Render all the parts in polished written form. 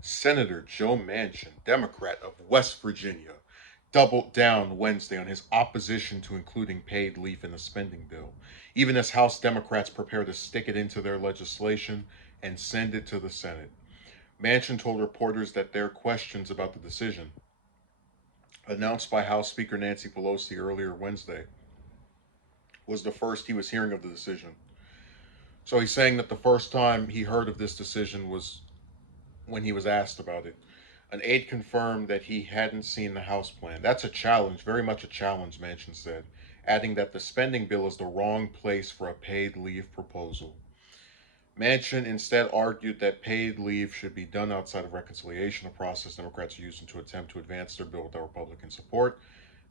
Senator Joe Manchin, Democrat of West Virginia, doubled down Wednesday on his opposition to including paid leave in the spending bill, even as House Democrats prepare to stick it into their legislation and send it to the Senate. Manchin told reporters that their questions about the decision, announced by House Speaker Nancy Pelosi earlier Wednesday, was the first he was hearing of the decision. So he's saying that the first time he heard of this decision was when he was asked about it. An aide confirmed that he hadn't seen the House plan. That's a challenge, very much a challenge, Manchin said, adding that the spending bill is the wrong place for a paid leave proposal. Manchin instead argued that paid leave should be done outside of reconciliation, a process Democrats are using to attempt to advance their bill without Republican support.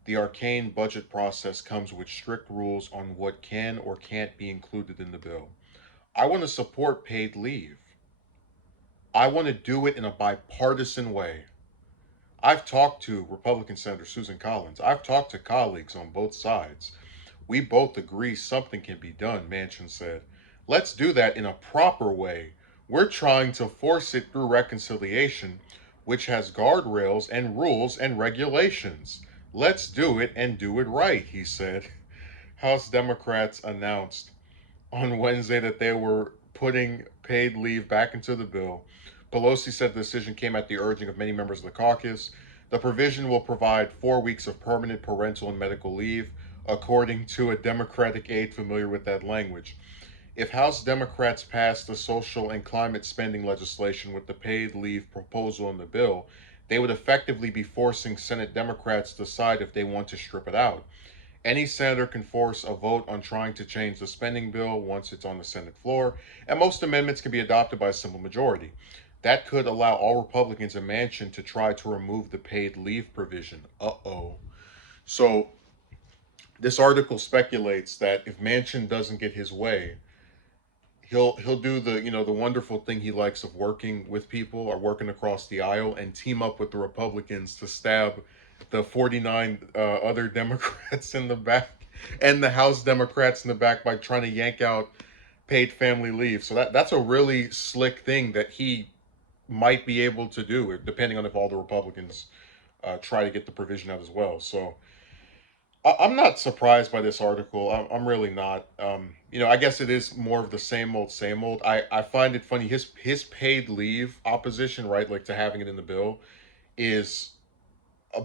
The arcane budget process comes with strict rules on what can or can't be included in the bill. I want to support paid leave. I want to do it in a bipartisan way. I've talked to Republican Senator Susan Collins. I've talked to colleagues on both sides. We both agree something can be done, Manchin said. Let's do that in a proper way. We're trying to force it through reconciliation, which has guardrails and rules and regulations. Let's do it and do it right, he said. House Democrats announced on Wednesday that they were putting paid leave back into the bill. Pelosi said the decision came at the urging of many members of the caucus. The provision will provide 4 weeks of permanent parental and medical leave, according to a Democratic aide familiar with that language. If House Democrats pass the social and climate spending legislation with the paid leave proposal in the bill, they would effectively be forcing Senate Democrats to decide if they want to strip it out. Any senator can force a vote on trying to change the spending bill once it's on the Senate floor, and most amendments can be adopted by a simple majority. That could allow all Republicans in Manchin to try to remove the paid leave provision. Uh-oh. So this article speculates that if Manchin doesn't get his way, he'll do the the wonderful thing he likes of working with people or working across the aisle and team up with the Republicans to stab the 49 other Democrats in the back and the House Democrats in the back by trying to yank out paid family leave. So that's a really slick thing that he might be able to do, depending on if all the Republicans try to get the provision out as well. So I'm not surprised by this article. I'm really not. I guess it is more of the same old, same old. I find it funny. His paid leave opposition, right, like to having it in the bill, is a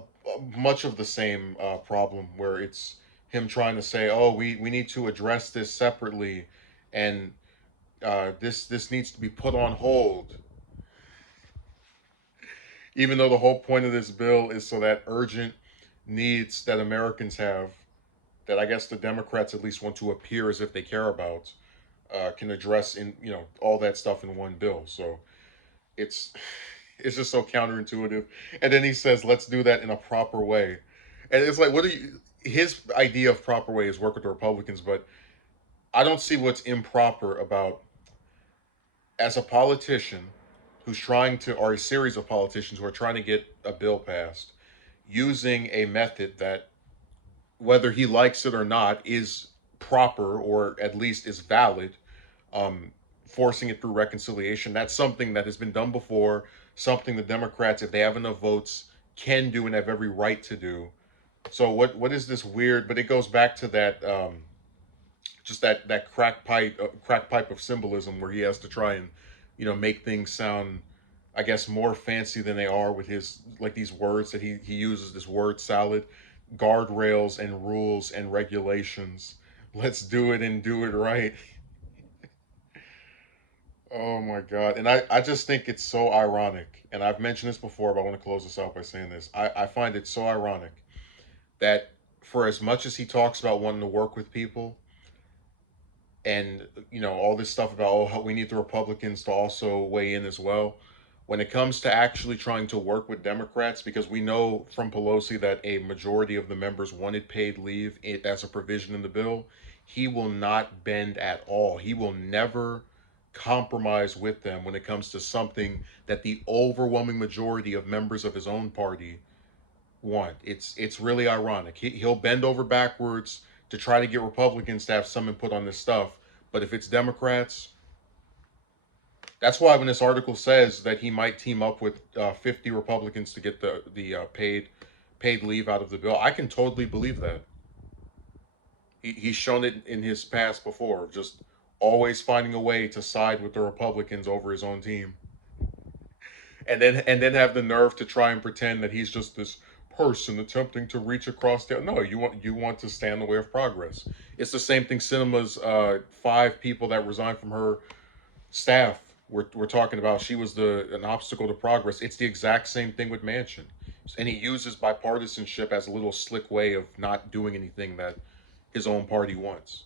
much of the same problem. Where it's him trying to say, "Oh, we need to address this separately, and this needs to be put on hold," even though the whole point of this bill is so that urgent needs that Americans have, that I guess the Democrats at least want to appear as if they care about, can address in all that stuff in one bill. So it's it's just so counterintuitive. And then he says, "Let's do that in a proper way," and it's like, what do you? His idea of proper way is work with the Republicans, but I don't see what's improper about, as a politician who's trying to, or a series of politicians who are trying to get a bill passed, using a method that, whether he likes it or not, is proper or at least is valid, forcing it through reconciliation. That's something that has been done before, something the Democrats, if they have enough votes, can do and have every right to do. So what is this weird? But it goes back to that, just that crack pipe of symbolism, where he has to try and make things sound, I guess, more fancy than they are, with his, like, these words that he uses, this word salad, guardrails and rules and regulations. Let's do it and do it right. Oh my God. And I just think it's so ironic. And I've mentioned this before, but I want to close this out by saying this. I find it so ironic that, for as much as he talks about wanting to work with people, and all this stuff about, oh, we need the Republicans to also weigh in as well, when it comes to actually trying to work with Democrats, because we know from Pelosi that a majority of the members wanted paid leave as a provision in the bill, he will not bend at all. He will never compromise with them when it comes to something that the overwhelming majority of members of his own party want. It's really ironic. He'll bend over backwards to try to get Republicans to have some input on this stuff, but if it's Democrats, That's why when this article says that he might team up with 50 Republicans to get the paid leave out of the bill, I can totally believe that. He's shown it in his past before, just always finding a way to side with the Republicans over his own team, and then have the nerve to try and pretend that he's just this person attempting to reach across the. No, you want to stand in the way of progress. It's the same thing. Cinema's five people that resigned from her staff. We're talking about. She was an obstacle to progress. It's the exact same thing with Manchin, and he uses bipartisanship as a little slick way of not doing anything that his own party wants.